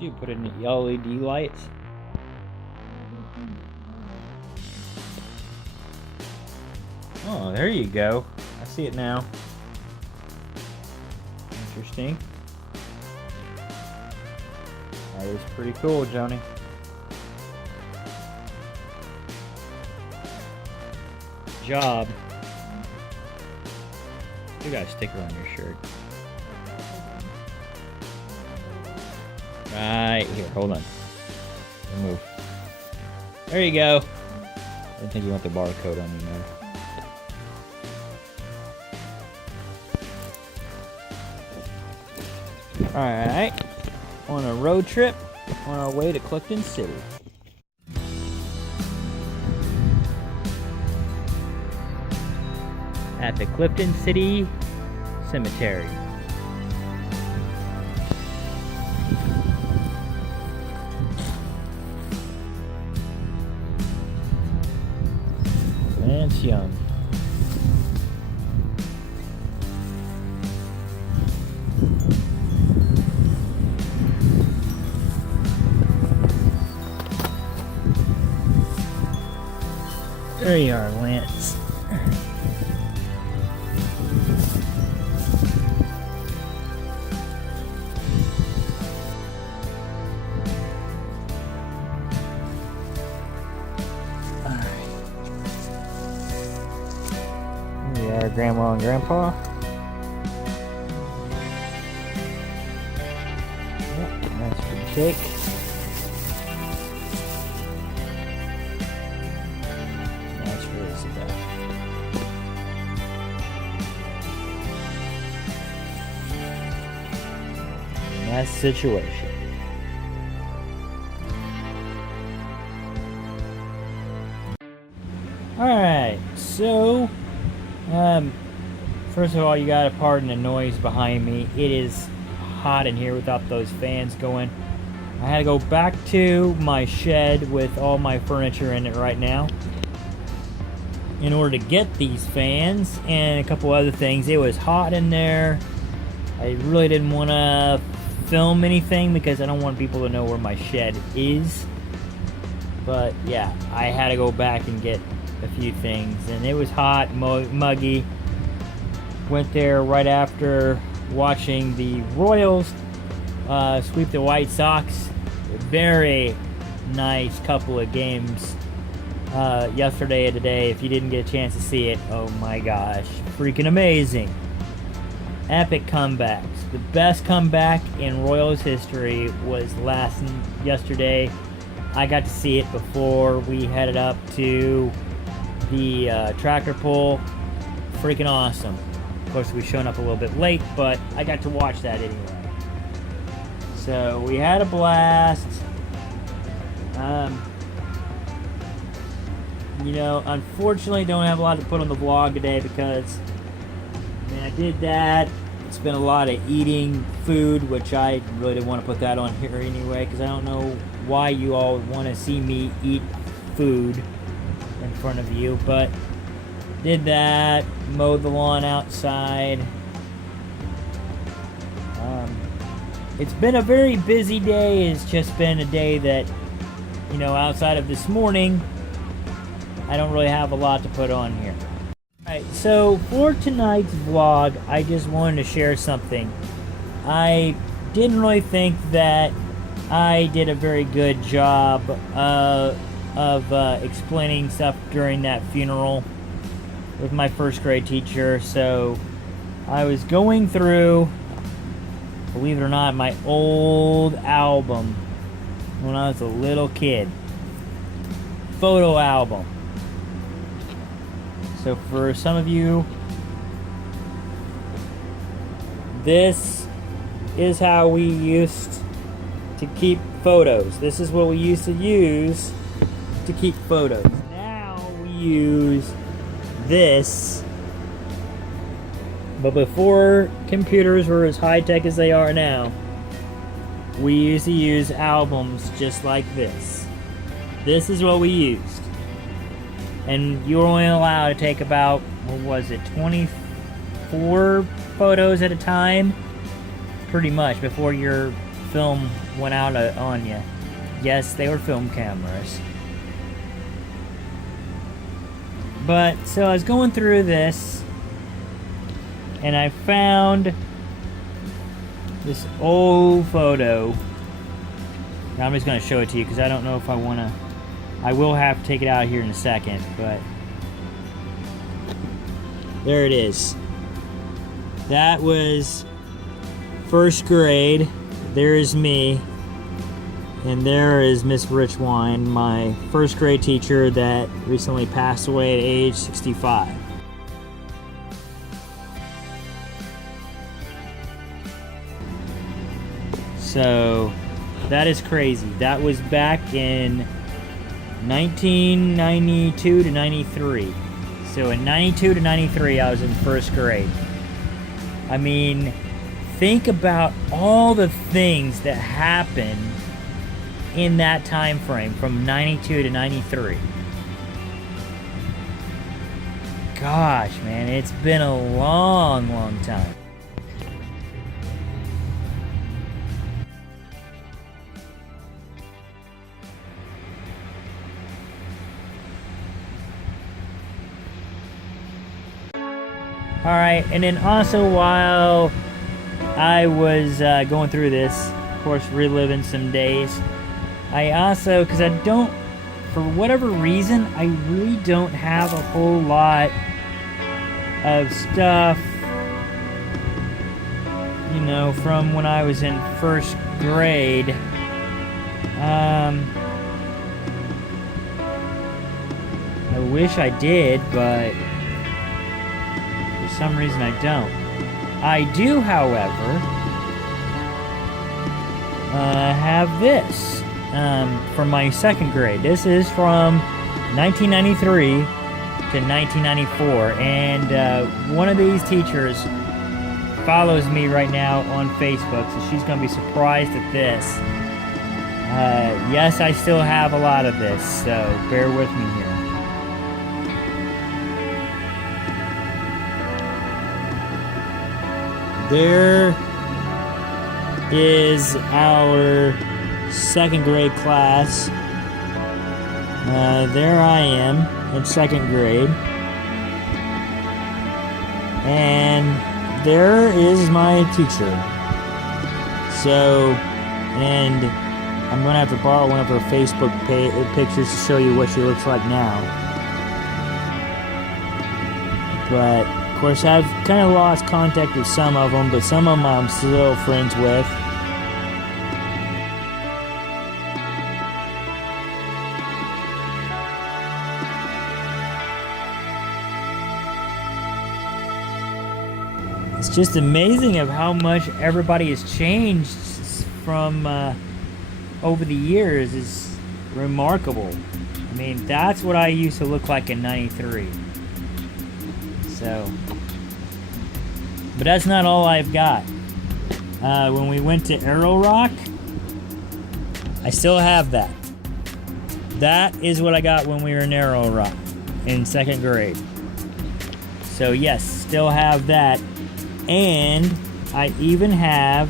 do? Put in the LED lights? Oh, there you go. I see it now. Interesting. That is pretty cool, Joni. Job. You got a sticker on your shirt. Right here, hold on. Move. There you go. I didn't think you want the barcode on you now. Alright. On a road trip on our way to Clifton City. At the Clifton City Cemetery. Lance Young. There you are, Lance. There are Grandma and Grandpa. Yep, that's for the cake. That's for Isabel. And that's the situation. Alright, so first of all, you gotta pardon the noise behind me. It is hot in here without those fans going. I had to go back to my shed with all my furniture in it right now in order to get these fans and a couple other things. It was hot in there. I really didn't want to film anything because I don't want people to know where my shed is. But yeah, I had to go back and get a few things, and it was hot, muggy. Went there right after watching the Royals sweep the White Sox. A very nice couple of games yesterday and today. If you didn't get a chance to see it, oh my gosh, freaking amazing. Epic comebacks. The best comeback in Royals history was yesterday. I got to see it before we headed up to the tractor pull. Freaking awesome. Of course, we shown up a little bit late, but I got to watch that anyway. So we had a blast. You know, unfortunately, don't have a lot to put on the vlog today because, I mean, I did that. It's been a lot of eating food, which I really didn't want to put that on here anyway, because I don't know why you all want to see me eat food in front of you, but did that, mowed the lawn outside. It's been a very busy day. It's just been a day that, you know, outside of this morning, I don't really have a lot to put on here. Alright, so for tonight's vlog, I just wanted to share something. I didn't really think that I did a very good job of explaining stuff during that funeral with my first grade teacher. So I was going through, believe it or not, my old album when I was a little kid. Photo album. So for some of you, this is how we used to keep photos. This is what we used to use to keep photos. Now we use this. But before computers were as high-tech as they are now, we used to use albums just like this. This is what we used. And you were only allowed to take about, what was it, 24 photos at a time? Pretty much, before your film went out on you. Yes, they were film cameras. But, so I was going through this, and I found this old photo. Now I'm just going to show it to you because I don't know if I want to. I will have to take it out here in a second, but there it is. That was first grade. There is me, and there is Miss Richwine, my first grade teacher that recently passed away at age 65. So that is crazy. That was back in 1992 to 93. So in 92 to 93, I was in first grade. I mean, think about all the things that happened in that time frame from 92 to 93. Gosh, man, it's been a long, long time. Alright, and then also while I was going through this, of course reliving some days, I also, because I don't, for whatever reason, I really don't have a whole lot of stuff, you know, from when I was in first grade. I wish I did, but for some reason I don't. I do, however, have this from my second grade. This is from 1993 to 1994, and one of these teachers follows me right now on Facebook, so she's going to be surprised at this. Yes, I still have a lot of this, so bear with me here. There is our second grade class. There I am in second grade. And there is my teacher. So, and I'm going to have to borrow one of her Facebook pictures to show you what she looks like now. But of course, I've kind of lost contact with some of them, but some of them I'm still friends with. It's just amazing of how much everybody has changed from over the years. It's remarkable. I mean, that's what I used to look like in '93. So, but that's not all I've got. When we went to Arrow Rock, I still have that. That is what I got when we were in Arrow Rock in second grade. So yes, still have that. And I even have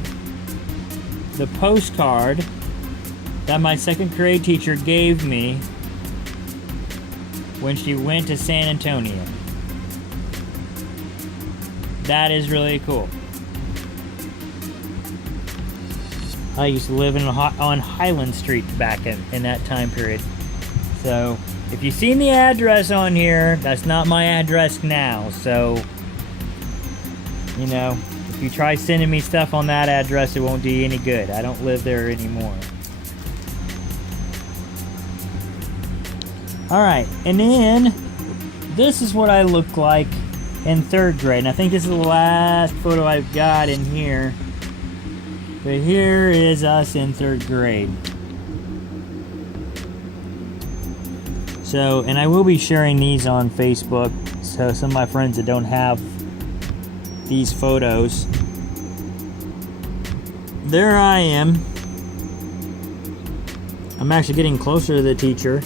the postcard that my second grade teacher gave me when she went to San Antonio. That is really cool. I used to live on Highland Street back in that time period. So, if you've seen the address on here, that's not my address now. So, you know, if you try sending me stuff on that address, it won't do you any good. I don't live there anymore. Alright, and then this is what I look like in third grade. And I think this is the last photo I've got in here. But here is us in third grade. So, and I will be sharing these on Facebook. So some of my friends that don't have these photos. There I am. I'm actually getting closer to the teacher.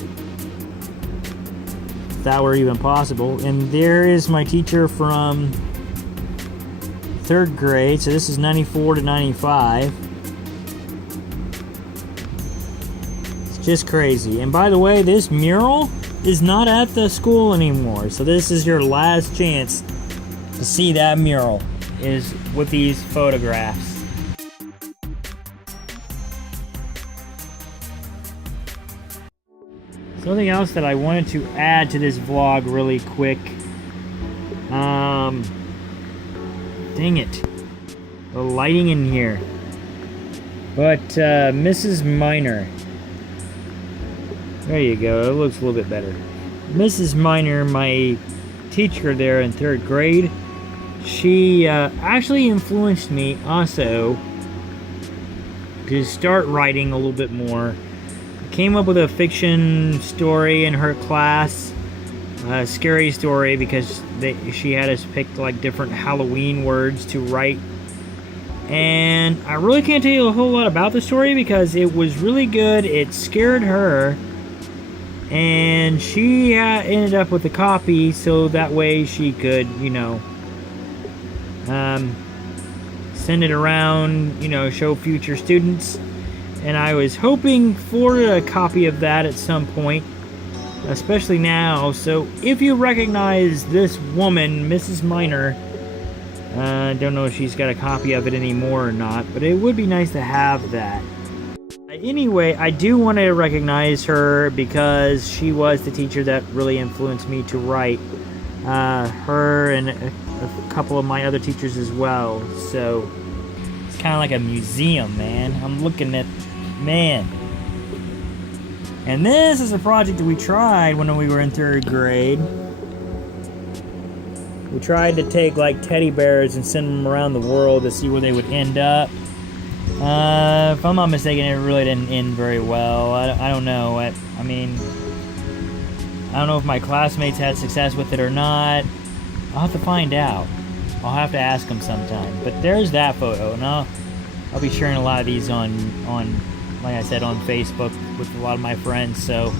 That were even possible. And there is my teacher from third grade. So this is 94 to 95. Just crazy. And by the way, this mural is not at the school anymore. So this is your last chance to see that mural, is with these photographs. Something else that I wanted to add to this vlog really quick. Dang it. The lighting in here. But Mrs. Minor. There you go. It looks a little bit better. Mrs. Minor, my teacher there in 3rd grade, she actually influenced me also to start writing a little bit more. I came up with a fiction story in her class. A scary story because she had us pick like different Halloween words to write. And I really can't tell you a whole lot about the story because it was really good. It scared her. And she ended up with a copy so that way she could, you know, send it around, you know, show future students. And I was hoping for a copy of that at some point, especially now. So if you recognize this woman, Mrs. Minor, I don't know if she's got a copy of it anymore or not, but it would be nice to have that. Anyway, I do want to recognize her because she was the teacher that really influenced me to write. Her and a couple of my other teachers as well. So it's kind of like a museum, man. I'm looking at, man. And this is a project that we tried when we were in 3rd grade. We tried to take like teddy bears and send them around the world to see where they would end up. If I'm not mistaken, it really didn't end very well. I don't know. I mean, I don't know if my classmates had success with it or not. I'll have to find out. I'll have to ask them sometime. But there's that photo, and I'll be sharing a lot of these on like I said, on Facebook with a lot of my friends. So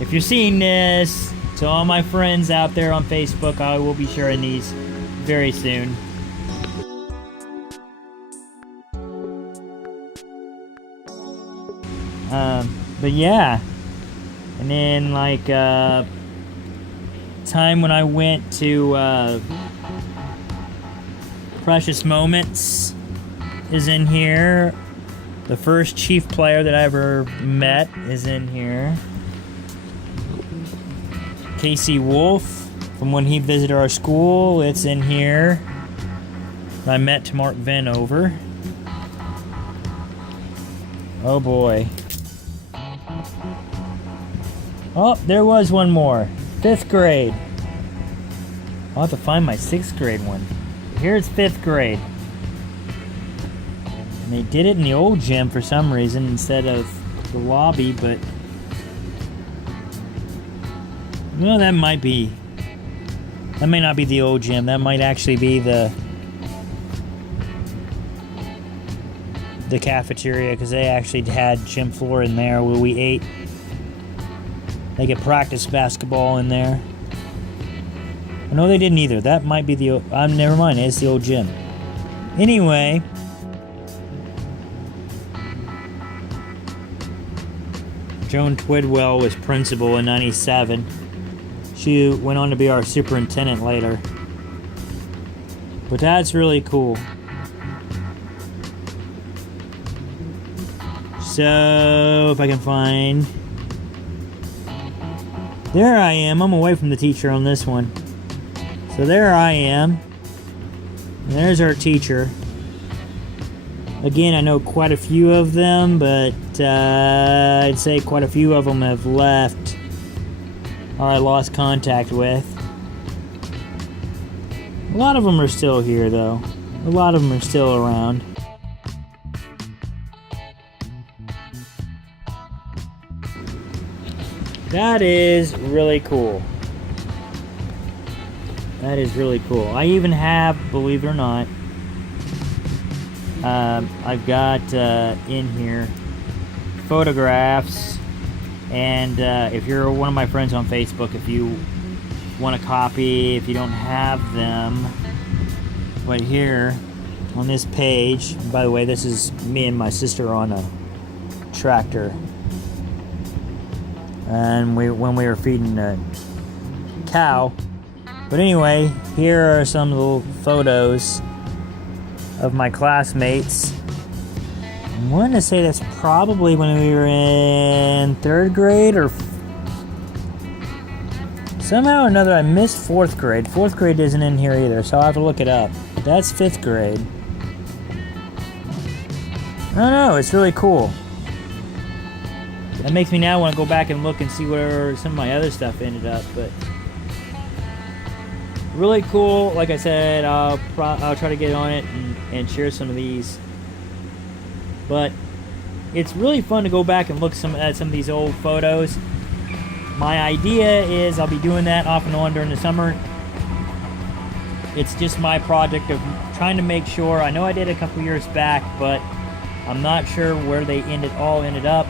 if you're seeing this, to all my friends out there on Facebook, I will be sharing these very soon. But yeah, and then like time when I went to Precious Moments is in here. The first Chief player that I ever met is in here. Casey Wolf, from when he visited our school, it's in here. I met Mark Venn over. Oh boy. Oh, there was one more. 5th grade. I'll have to find my 6th grade one. Here's 5th grade. And they did it in the old gym for some reason instead of the lobby, but well, that may not be the old gym. That might actually be the cafeteria, because they actually had gym floor in there where we ate. They could practice basketball in there. No, they didn't either. That might be the never mind. It's the old gym. Anyway, Joan Twidwell was principal in '97. She went on to be our superintendent later. But that's really cool. So, if I can find... There I am. I'm away from the teacher on this one. So there I am. And there's our teacher. Again, I know quite a few of them, but I'd say quite a few of them have left, or I lost contact with. A lot of them are still here, though. A lot of them are still around. That is really cool. That is really cool. I even have, believe it or not, I've got in here photographs, and if you're one of my friends on Facebook, if you want a copy, if you don't have them, right here on this page. By the way, this is me and my sister on a tractor. and when we were feeding a cow. But anyway, here are some little photos of my classmates. I'm wanting to say that's probably when we were in 3rd grade, or somehow or another I missed 4th grade. 4th grade isn't in here either, so I'll have to look it up. That's 5th grade. I don't know, it's really cool. That makes me now want to go back and look and see where some of my other stuff ended up, but really cool. Like I said, I'll try to get on it and share some of these. But it's really fun to go back and look at some of these old photos. My idea is I'll be doing that off and on during the summer. It's just my project of trying to make sure. I know I did a couple years back, but I'm not sure where they all ended up.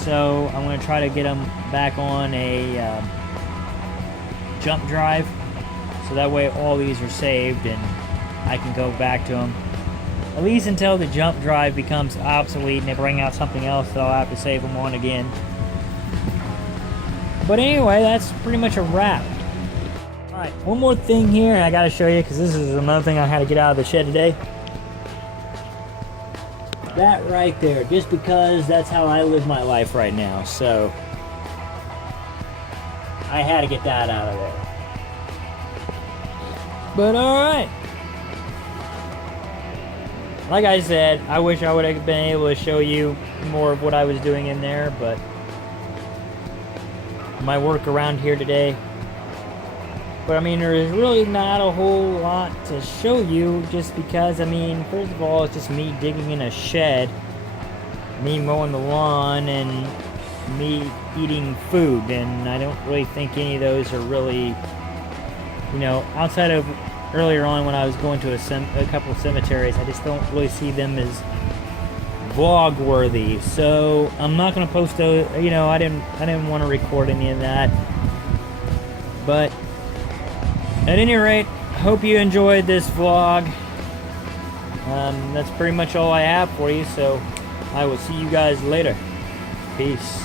So I'm going to try to get them back on a jump drive. So that way all these are saved and I can go back to them. At least until the jump drive becomes obsolete and they bring out something else that I'll have to save them on again. But anyway, that's pretty much a wrap. Alright, one more thing here I gotta show you, because this is another thing I had to get out of the shed today. That right there, just because that's how I live my life right now, so I had to get that out of there. But alright. Like I said, I wish I would have been able to show you more of what I was doing in there, but my work around here today. But I mean, there is really not a whole lot to show you, just because, I mean, first of all, it's just me digging in a shed, me mowing the lawn, and me eating food, and I don't really think any of those are really, you know, outside of earlier on when I was going to a couple of cemeteries, I just don't really see them as vlog worthy. So I'm not going to post those, you know, I didn't want to record any of that. But at any rate, hope you enjoyed this vlog. That's pretty much all I have for you, so I will see you guys later. Peace.